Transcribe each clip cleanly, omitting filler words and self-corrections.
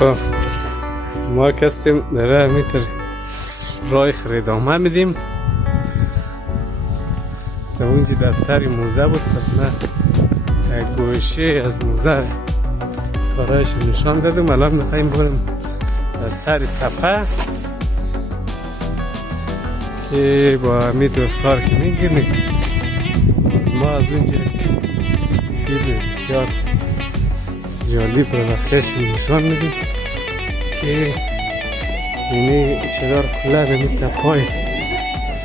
خب ما کستیم داره میتر رای خرید آمدیم در اونجی دفتری موزه بود. پس من یک گوشه از موزه برایش نشان دادم. الان میخواییم بریم از سر تپه که با همی دوستار که میگیریم. ما از اونجا یک فیلم بسیار جالب رو بخشش نشان میدیم که اینی شدار کلا نمی تپای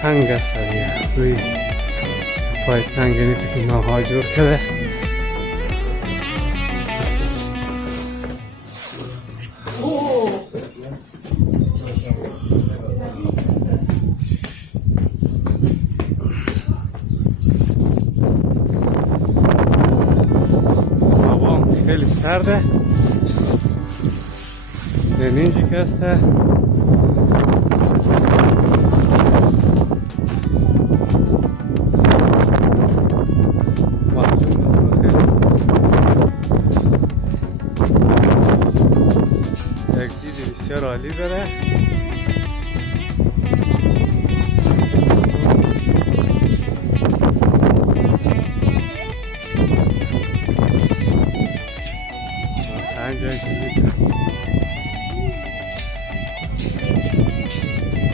سنگ است. روی تپای سنگ نیتی که ناها جور کرده. خیلی سرده اینجا که هسته یک دید بسیار عالی داره.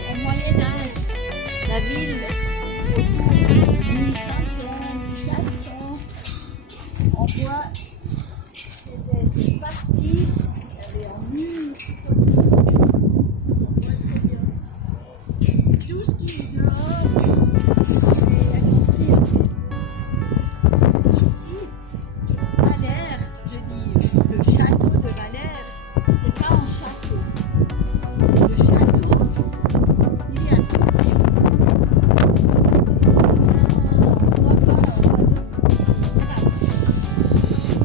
Au Moyen-Âge, la ville, autour de 1500-400, on voit des parties, il y avait un mur, on voit très bien. Tout ce qui est dehors, c'est à construire. Ici, Valère, je dis, le château de Valère, c'est pas un château. Le château, il est à Tourbillon.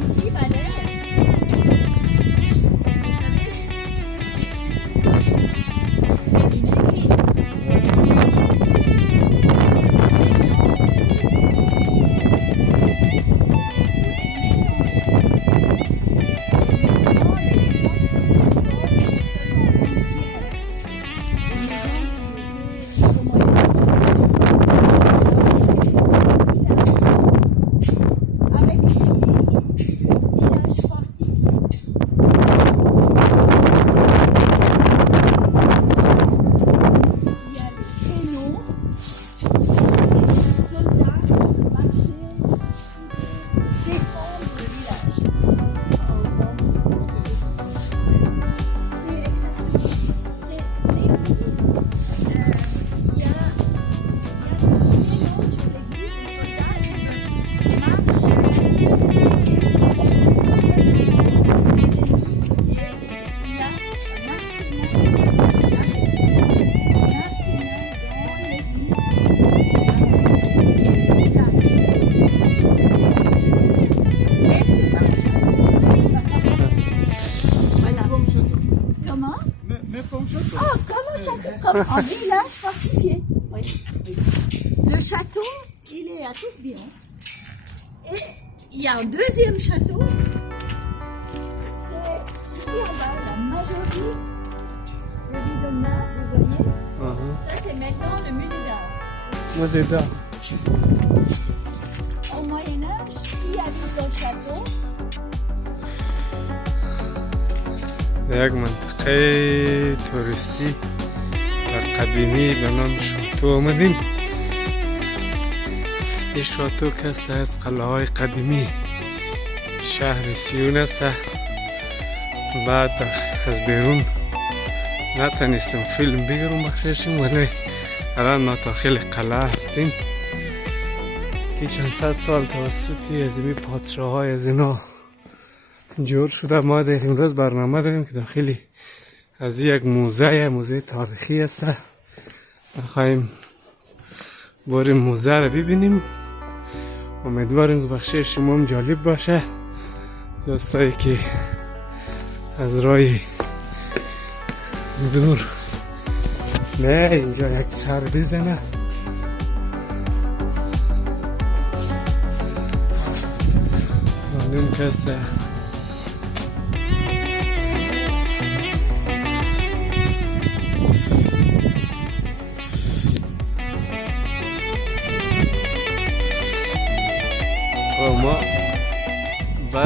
Ici, Valère, vous savez, une église. Comme un village fortifié. Oui. Le château, il est à Tourbillon. Et il y a un deuxième château. C'est ici en bas, la Majorité. Le bidon là, vous voyez. Ça, c'est maintenant le musée d'art. Musée d'art. Au Moyen-Âge, qui habite dans le château? یک منطقه توریستی و قدیمی به نام شاتو آمدیم. این شاتو که است از قلعه های قدیمی شهر سیون است. بعد از بیرون نتونستم فیلم بگیرم بخششیم، ولی الان ما داخل قلعه هستیم که چند صد سال توسط از این پادشاه های از اینا جور شده. ما در امروز برنامه داریم که داخلی از یک موزه تاریخی است. میخواییم بریم موزه رو ببینیم. امیدواریم که بخش شما هم جالب باشه. دوستایی که از راه دور نه اینجا یک سر بزنه. معلوم کسته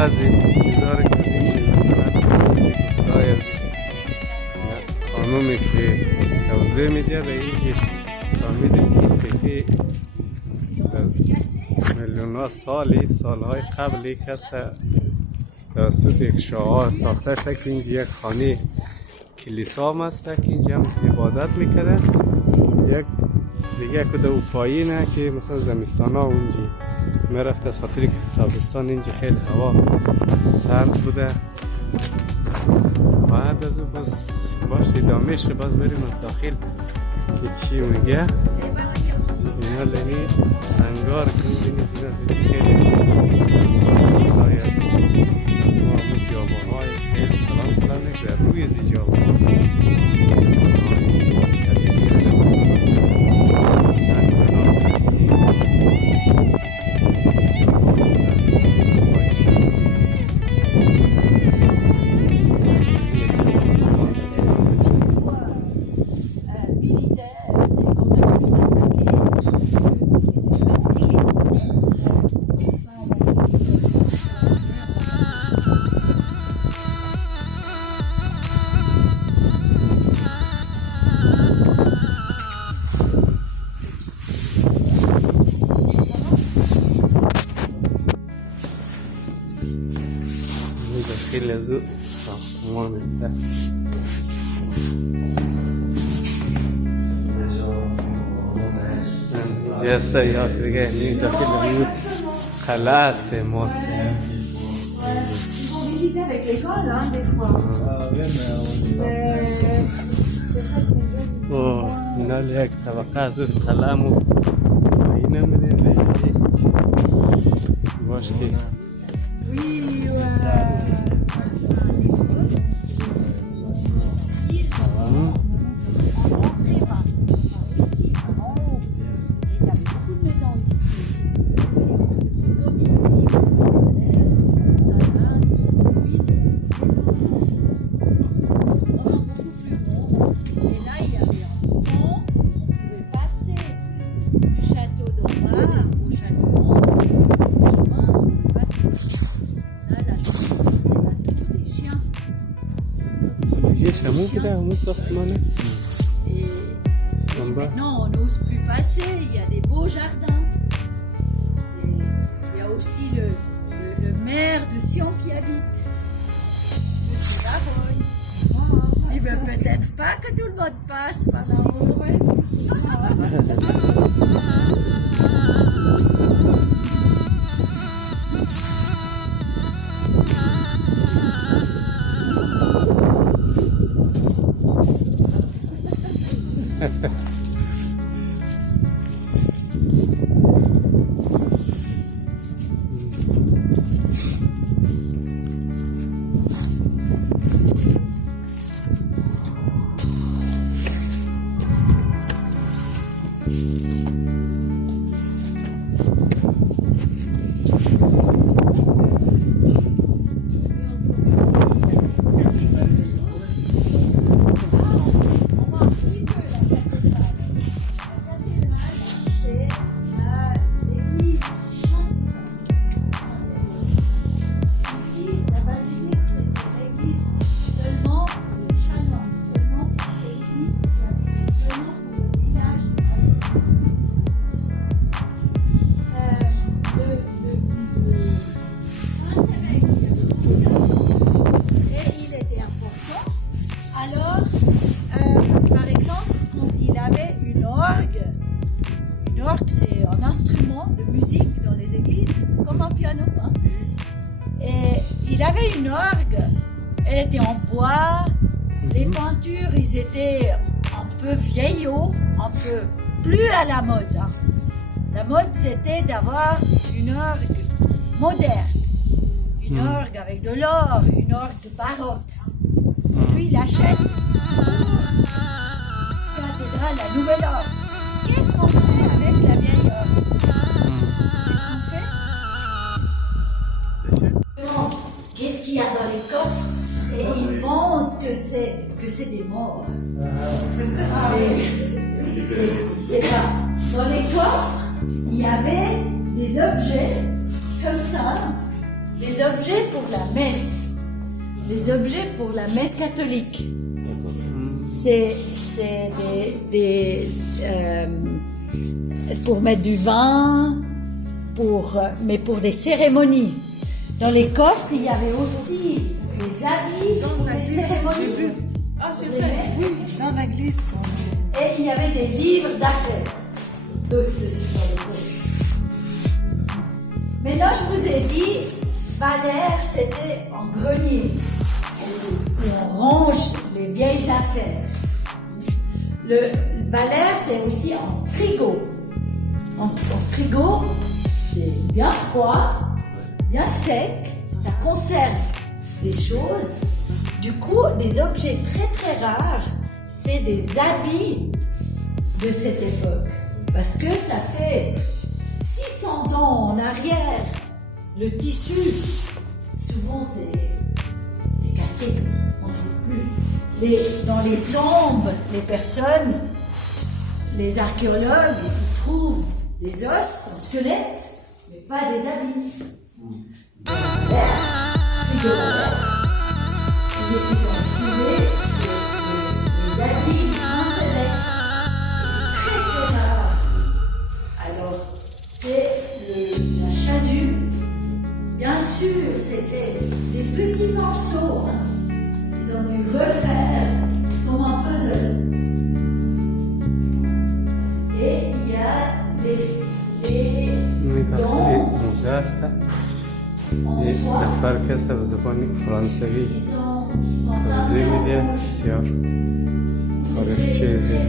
بعضی چیزها رو کردیم که مثلا گفتای از خانومی که توضیح میده به این که فهمیدیم که خیلی میلیون ها سالهای قبلی کسی توسط یک شاعر ساخته شده که اینجا یک خانه کلیسا هم هسته که اینجا هم عبادت میکرده. یک دیگه کده او پایینه که مثلا زمستان ها اونجا میرفته از خاطری که تابستان اینجا خیلی هوا سرد بوده. بعد از او بس باش ادامه شه باز بریم از داخل که چی میگه. اینا لینی سنگار که میبینید اینا خیلی سنگار شاید همون جابه های خیلی فلان در روی زی جابه ها خیلی از او ساختمان هسته. اینجا هسته یا دیگه این داخل این قلعه هست ما. اینا یک طبقه از او قلعه مو اینه میدین باش که Et maintenant, on n'ose plus passer. Il y a des beaux jardins. Il y a aussi le maire de Sion qui habite. Monsieur Lavoie. Il veut peut-être pas que tout le monde passe par là-haut. C'est un instrument de musique dans les églises, comme un piano. Hein. Et il avait une orgue, elle était en bois, les peintures, ils étaient un peu vieillots, un peu plus à la mode. Hein. La mode, c'était d'avoir une orgue moderne, une orgue avec de l'or, une orgue baroque. Hein. Lui, il achète pour cathédrale la nouvelle orgue. Qu'est-ce qu'on fait avec la vieille orgue? Qu'est-ce qu'on fait? Qu'est-ce qu'il y a dans les coffres? Et ils pensent que c'est des morts. C'est ça. Dans les coffres, il y avait des objets comme ça les objets pour la messe. Les objets pour la messe catholique. C'est pour mettre du vin, mais pour des cérémonies. Dans les coffres, il y avait aussi des habits pour les cérémonies. Ah, c'est vrai. Oui, dans l'église. Et il y avait des livres d'affaires. Maintenant, je vous ai dit, Valère, c'était en grenier. Où on range les vieilles affaires. Le Valère, c'est aussi en frigo. En frigo, c'est bien froid, bien sec, ça conserve des choses. Du coup, des objets très très rares, c'est des habits de cette époque. Parce que ça fait 600 ans en arrière. Le tissu, souvent c'est cassé, on ne trouve plus. Dans les tombes, les personnes, les archéologues, ils trouvent des os en squelette, mais pas des habits. Ils ont trouvé les habits du prince évêque. C'est très très rare. Alors, c'est la chasuble. Bien sûr, c'était des petits morceaux. Ils ont dû refaire comme un puzzle. Et il y a les dons en soie. الفرق هسته به زبان فرانسوی Ils sont توضیح میده بسیار تاریخ چیزی on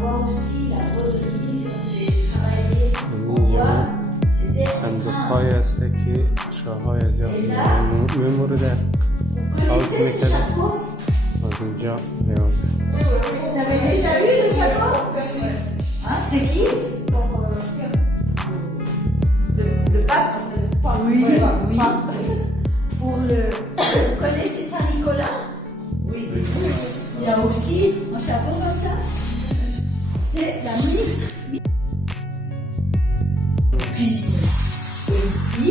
voit aussi la broderie, j'ai travaillé. On voit, c'était صندوق های هسته که شاه های از یا میمورده Vous connaissez ces chapeaux? از اینجا میاد Vous avez déjà vu le chapeau? Hein, c'est qui? Le pape? Oui. Pour vous connaissez Saint-Nicolas? Oui. Il y a aussi un chapeau comme ça. C'est la mitre. Cuisine. Et ici,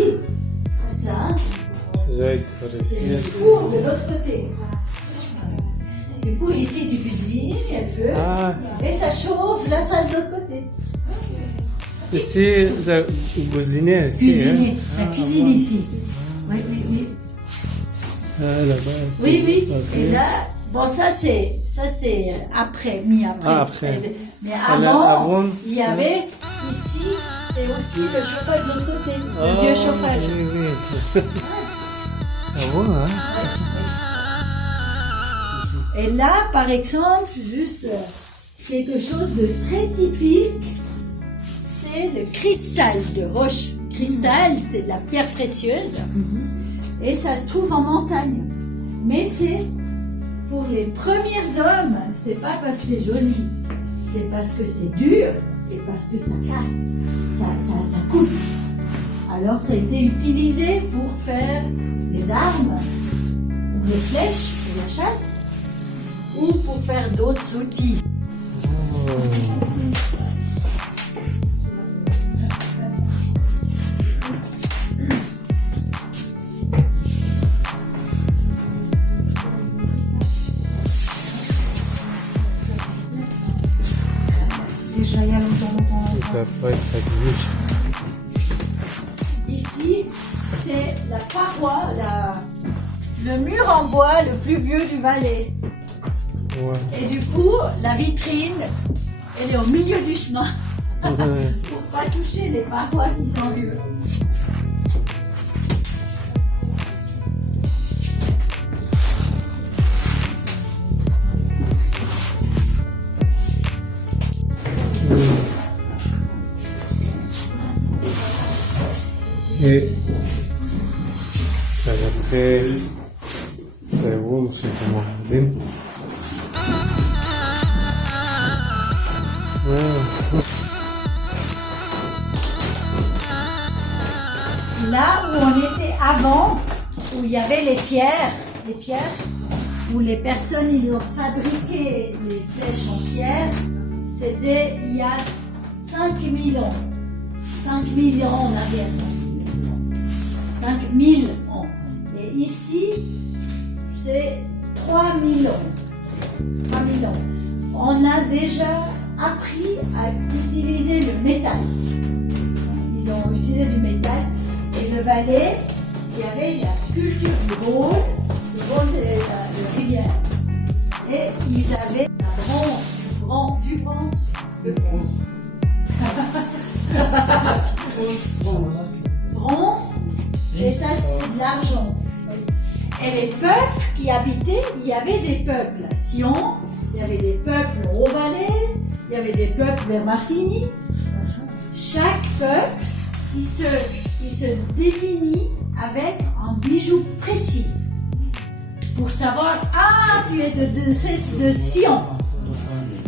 ça, جای c'est تاریخی le four de l'autre côté. Du coup, ici, tu cuisines, il y a le feu, et ça chauffe la salle de l'autre côté. ici la cuisine ici Cuisiner, la cuisine ici. Oui, oui, oui. là-bas Oui, oui. Ok. Et là, bon, ça c'est après, mis après. Ah, après. Mais Alors, avant, avant, il y avait ici, c'est aussi le chauffage de l'autre côté, le vieux chauffage. oui, oui. Ça va, hein? Et là, par exemple, juste quelque chose de très typique, c'est le cristal de roche. Cristal, c'est de la pierre précieuse, et ça se trouve en montagne. Mais c'est pour les premiers hommes, c'est pas parce que c'est joli, c'est parce que c'est dur et parce que ça casse, ça coupe. Alors ça a été utilisé pour faire des armes, des flèches pour la chasse, ou pour faire d'autres outils. Déjà il y a longtemps. Ça peut être riche. Ici, c'est la paroi, le mur en bois le plus vieux du Valais. Ouais. Et du coup, la vitrine, elle est au milieu du chemin. Pour pas toucher les parois qui sont vieux. Et après, c'est bon, c'est comment dire. Là où on était avant, où il y avait les pierres, où les personnes ils ont fabriqué les flèches en pierre, c'était il y a 5000 ans. 5000 ans en arrière. 5000 ans. Et ici, c'est 3000 ans. 3000 ans. On a déjà appris à utiliser le métal. Ils ont utilisé du métal. Et le Valais, il y avait la culture du Rhône. Le Rhône, c'est la rivière. Et ils avaient la bronze, le bronze. Bronze, et ça c'est de l'argent. Et les peuples qui habitaient, il y avait des peuples à Sion, il y avait des peuples au Valais, il y avait des peuples vers Martigny. Chaque peuple, il se définit avec un bijou précis. Pour savoir, tu es de Sion.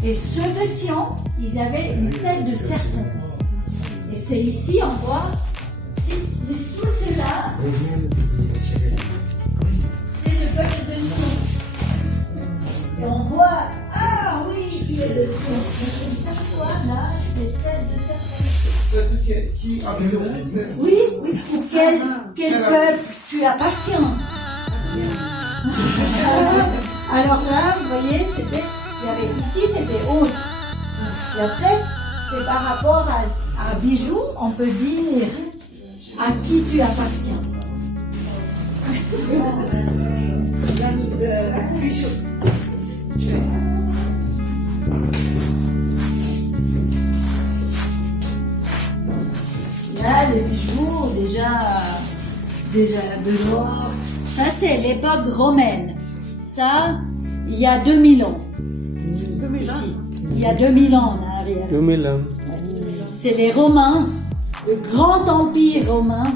Et ceux de Sion, ils avaient une tête de serpent. Et c'est ici, on voit, tout cela, c'est le peuple de Sion. Et on voit, oui, tu es de Sion. Et chaque fois, là, c'est tête de serpent. Qui habite Oui, ou quel peuple tu appartiens. Alors là, vous voyez, ici c'était autre. Et après, c'est par rapport à un bijou, on peut dire à qui tu appartiens. Là, les bijoux, déjà de l'or. Ça, c'est l'époque romaine. Ça, il y a 2000 ans. Ici. Il y a 2000 ans en arrière. 2000 ans. C'est les Romains, le grand empire romain.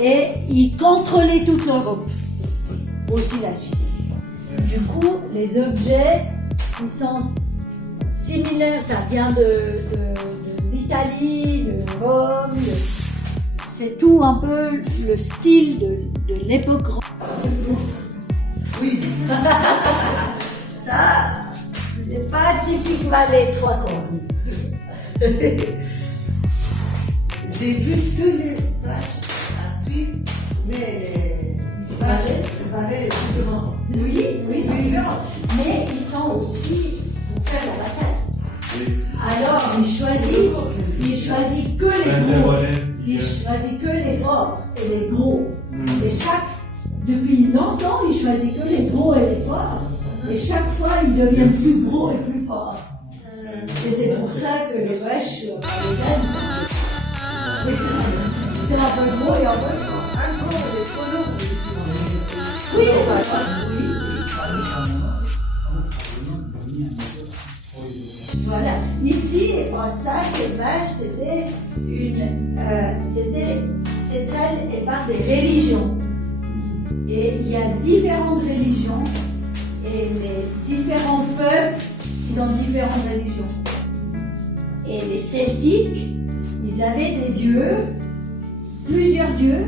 Et ils contrôlaient toute l'Europe. Aussi la Suisse. Du coup, les objets, ils sont similaires. Ça vient de l'Italie, de Rome. C'est tout un peu le style de l'époque romaine. Oui. Ça, c'est pas typiquement les trois cornes. J'ai vu tous les vaches à Suisse, mais les Valais, c'est différent. Oui, c'est différent. Mais ils sont aussi pour faire la bataille. Alors, ils choisissent que les gros. Ils choisissent que les forts et les gros. Et depuis longtemps, ils choisissent que les gros et les forts. Et chaque fois, ils deviennent plus gros et plus forts. Et c'est pour ça que les vaches, les ânes, c'est un peu gros et un peu fort. Encore les couleurs différentes. Oui, les vaches. Oui. Voilà. Ici, ça, ces vaches, cette salle est par des religions. Et il y a différentes religions. Et les différents peuples, ils ont différentes religions. Et les Celtiques, ils avaient des dieux, plusieurs dieux.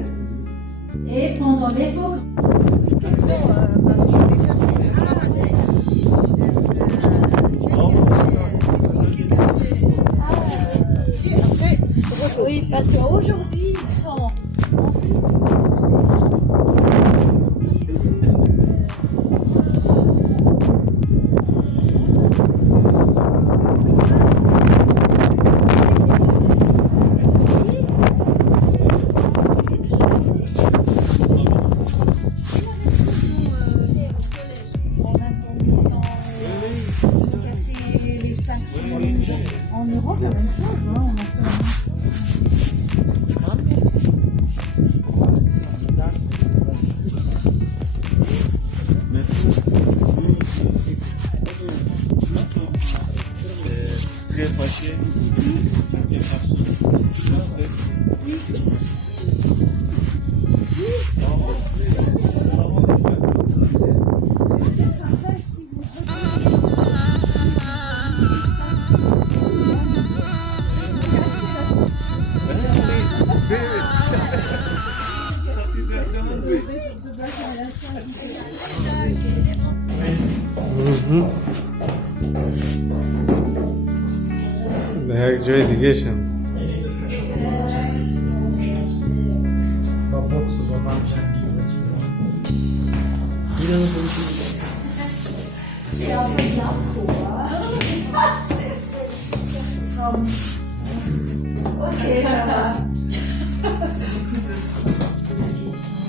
Et pendant l'époque... Oui, parce qu'aujourd'hui, ils sont... En Europe, la même chose, hein, on a fait la même chose. Très fâché. The actual education. C'est un peu bien trop, hein. C'est comme... Ok, ça va.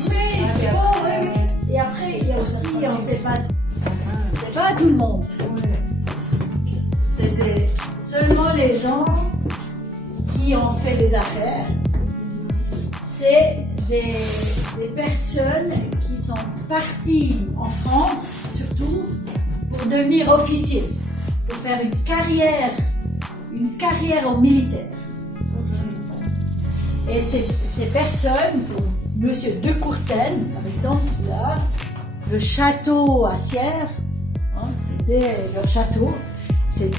Mais c'est bon, ouais. Et après, il y a aussi, on sait pas... C'est pas tout le monde. C'est seulement les gens qui ont fait des affaires. C'est des personnes qui sont parties en France, surtout, pour devenir officiers, pour faire une carrière au militaire. Et ces personnes, comme Monsieur de Courten, par exemple, là, le château à Sierre, hein, c'était leur château, c'est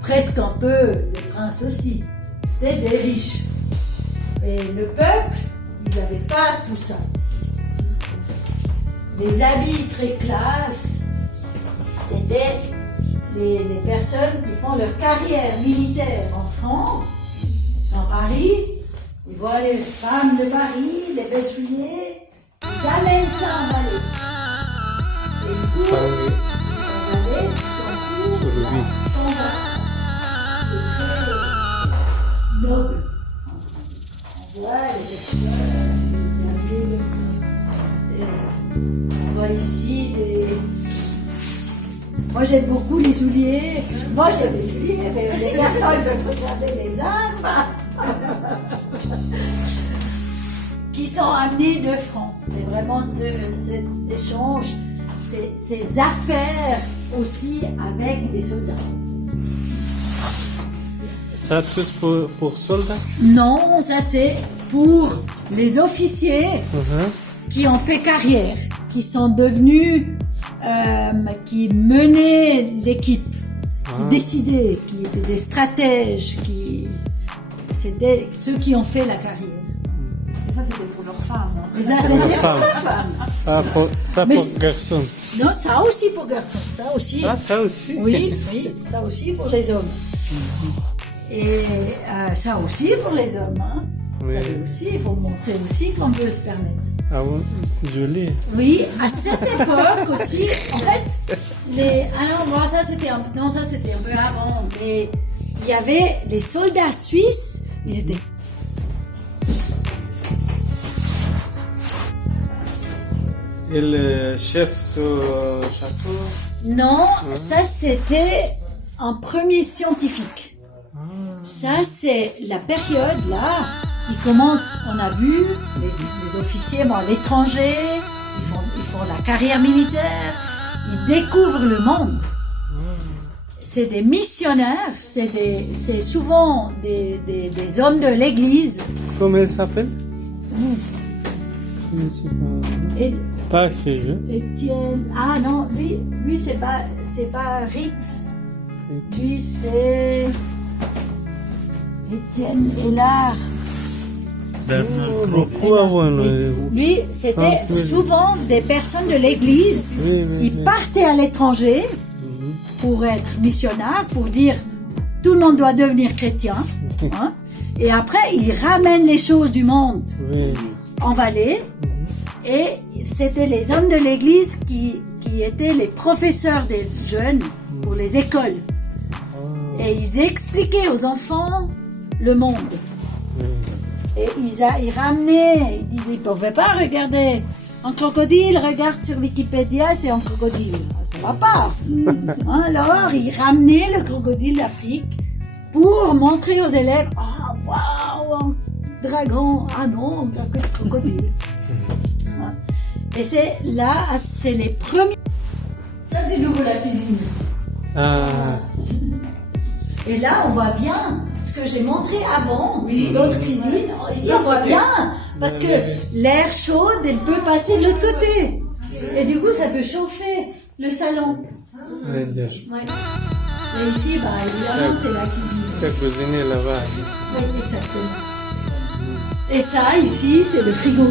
presque un peu des princes aussi, c'était des riches. Et le peuple, ils n'avaient pas tout ça. Les habits très classe, c'était les personnes qui font leur carrière militaire en France, ils sont à Paris, ils voient les femmes de Paris, les belles souliers, ils amènent ça en Valais. Et du coup, en Valais, tout d'un coup, Sur lui. c'est très noble. On voit les habits, on voit ici des... Moi j'aime beaucoup les souliers. Moi j'aime les souliers, mais les garçons ils peuvent regarder les armes. Qui sont amenés de France. C'est vraiment cet échange, ces affaires aussi avec des soldats. Ça, tous pour soldats? Non, ça c'est pour les officiers qui ont fait carrière, qui sont devenus, qui menaient l'équipe, qui décidaient, qui étaient des stratèges, c'était ceux qui ont fait la carrière. Et ça, c'était pour leurs femmes. Hein. Et ça, c'était pour leurs femmes. Ah, ça Mais pour garçons. Non, ça aussi pour garçons, ça aussi. Ah, ça aussi? Oui, ça aussi pour les hommes. Et ça aussi pour les hommes. Hein. Oui. Aussi, il faut montrer aussi qu'on peut se permettre. Ah bon, joli. Oui, à cette époque aussi, en fait, Alors, moi, ça, c'était un peu avant. mais il y avait les soldats suisses, ils étaient... Et le chef du château? Non, ça c'était un premier scientifique. Ça c'est la période là, ils commencent, on a vu, les officiers vont à l'étranger, ils font la carrière militaire, ils découvrent le monde. C'est des missionnaires, c'est souvent des hommes de l'église. Comment il s'appelle? Je ne sais pas. Et, Pas écrire. Étienne, ah non, lui c'est pas Ritz, lui c'est Étienne Hélard. Beaucoup avant. Lui, c'était souvent des personnes de l'église. Oui, Ils partaient à l'étranger pour être missionnaires, pour dire tout le monde doit devenir chrétien. Hein, et après, ils ramènent les choses du monde Oui. en Valais. Et c'était les hommes de l'église qui étaient les professeurs des jeunes pour les écoles. Et ils expliquaient aux enfants le monde. Et ils ramenaient, ils disaient, ils ne pouvaient pas regarder un crocodile, regarde sur Wikipédia, c'est un crocodile. Ça va pas. Alors, ils ramenaient le crocodile d'Afrique pour montrer aux élèves, ah, waouh, un dragon, ah non, un crocodile. Et c'est là, c'est les premiers. Ça, de nouveau la cuisine. Ah. Et là, on voit bien ce que j'ai montré avant, l'autre cuisine. Ici, on voit bien, parce que l'air chaud, elle peut passer de l'autre côté. Et du coup, ça peut chauffer le salon. Oui, bien. Ouais. Et ici, bah, évidemment, c'est la cuisine. C'est cuisiner là-bas. Oui, exactement. Et ça, ici, c'est le frigo.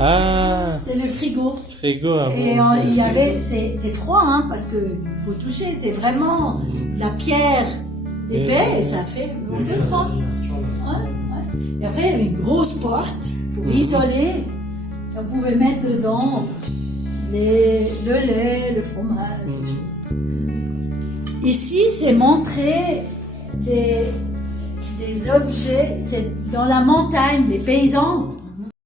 Ah, C'est le frigo. frigo avant. Et il y avait, c'est froid, hein, parce que faut toucher, c'est vraiment la pierre épais et ça fait froid. Ouais. Et après, il y avait une grosse porte pour isoler. On pouvait mettre dedans le lait, le fromage. Ici, c'est montrer des objets, c'est dans la montagne, les paysans